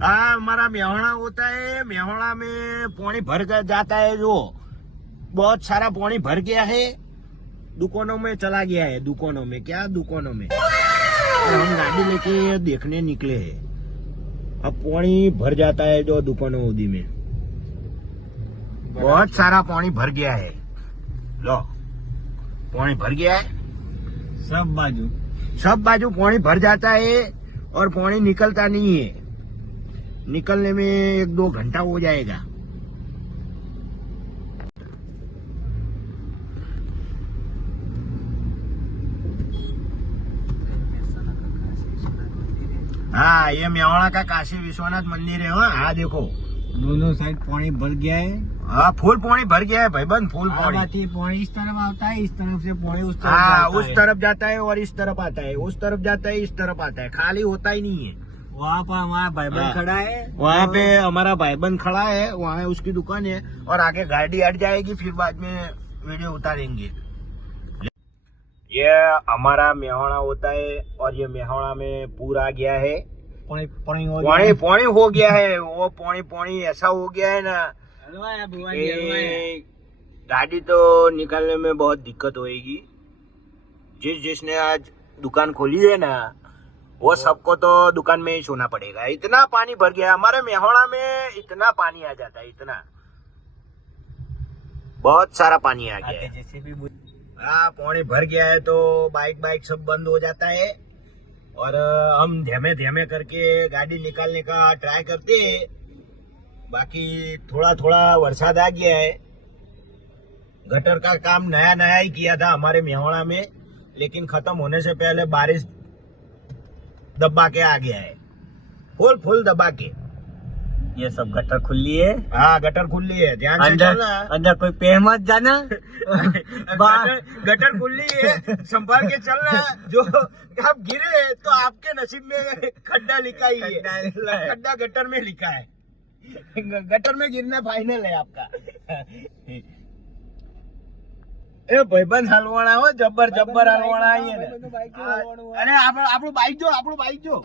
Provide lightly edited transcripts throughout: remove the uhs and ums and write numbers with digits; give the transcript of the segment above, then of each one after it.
हाँ, हमारा मेहणा होता है। मेहणा में पानी भर जाता है, जो बहुत सारा पानी भर गया है, दुकानों में चला गया है। दुकानों में क्या, दुकानों में। और हम गाड़ी लेके देखने निकले हैं। अब पानी भर जाता है जो दुकानों उदी में, बहुत सारा पानी भर गया है। लो, पानी भर गया है, सब बाजू पानी भर जाता है और पानी निकलता नहीं है। निकलने में 1-2 घंटा हो जाएगा। हाँ, ये मेवाड़ा का काशी विश्वनाथ मंदिर है। हाँ देखो, दोनों साइड पानी भर गया है। हाँ, फुल पानी भर गया है भाईबंद, फुल पानी। पानी इस तरफ आता है, इस तरफ से पानी उस तरफ हाँ, उस तरफ जाता है और इस तरफ आता है, उस तरफ जाता है, इस तरफ आता है, खाली होता ही नहीं है। वहाँ पर हमारा भाईबंद खड़ा है, वहाँ पे हमारा भाईबंद खड़ा है, वहाँ उसकी दुकान है और आगे गाड़ी हट जाएगी, फिर बाद में वीडियो उतारेंगे। ये हमारा मेहणा होता है और ये मेहणा में पूरा आ गया है। पानी हो गया है। वो पानी ऐसा हो गया है ना, गाड़ी तो निकालने में बहुत दिक्कत होएगी। जिसने आज दुकान खोली है ना, वो सबको तो दुकान में ही सोना पड़ेगा। इतना पानी भर गया हमारे मेहणा में, इतना पानी आ जाता है, इतना बहुत सारा पानी आ गया है। हाँ, पानी भर गया है तो बाइक सब बंद हो जाता है और हम धीमे धीमे करके गाड़ी निकालने का ट्राई करते हैं। बाकी थोड़ा बरसात आ गया है। गटर का काम नया ही किया था हमारे मेहणा में, लेकिन खत्म होने से पहले बारिश दबा के आ गया है, फुल दबा के। ये सब गटर खुली है। हाँ, गटर खुली है, ध्यान से चलना। अंदर कोई पे मत जाना। गटर खुली है, संभाल के चलना। जो आप गिरे तो आपके नसीब में खड्डा लिखा ही है, खड्डा गटर में लिखा है। गटर में गिरना फाइनल है आपका। ए भाईबंद हलवाना हो, जब्बर हलवाना है ने। अरे આપણું બાઈક જો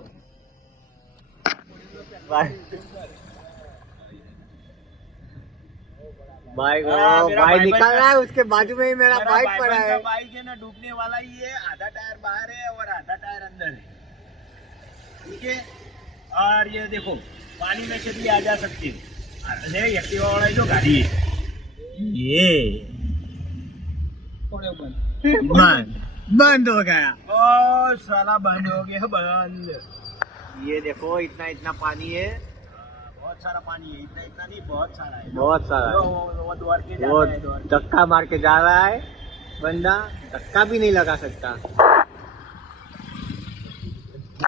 बाइक निकाल रहा है, उसके बाजू में ही मेरा बाइक पड़ा है। बाइक है ना, डूबने वाला ही है। आधा टायर बाहर है और आधा टायर अंदर है, ठीक है। और ये देखो, पानी में से भी आ जा सकती है। एक्टिवा वाला जो गाड़ी है, ये बंद हो गया। ओ साला, बंद हो गया, बंद। ये देखो, इतना पानी है, बहुत सारा पानी है। इतना नहीं, बहुत सारा है, बहुत सारा है। वो दौड़ के वो जाता है, धक्का मार के जा रहा है बंदा, धक्का भी नहीं लगा सकता।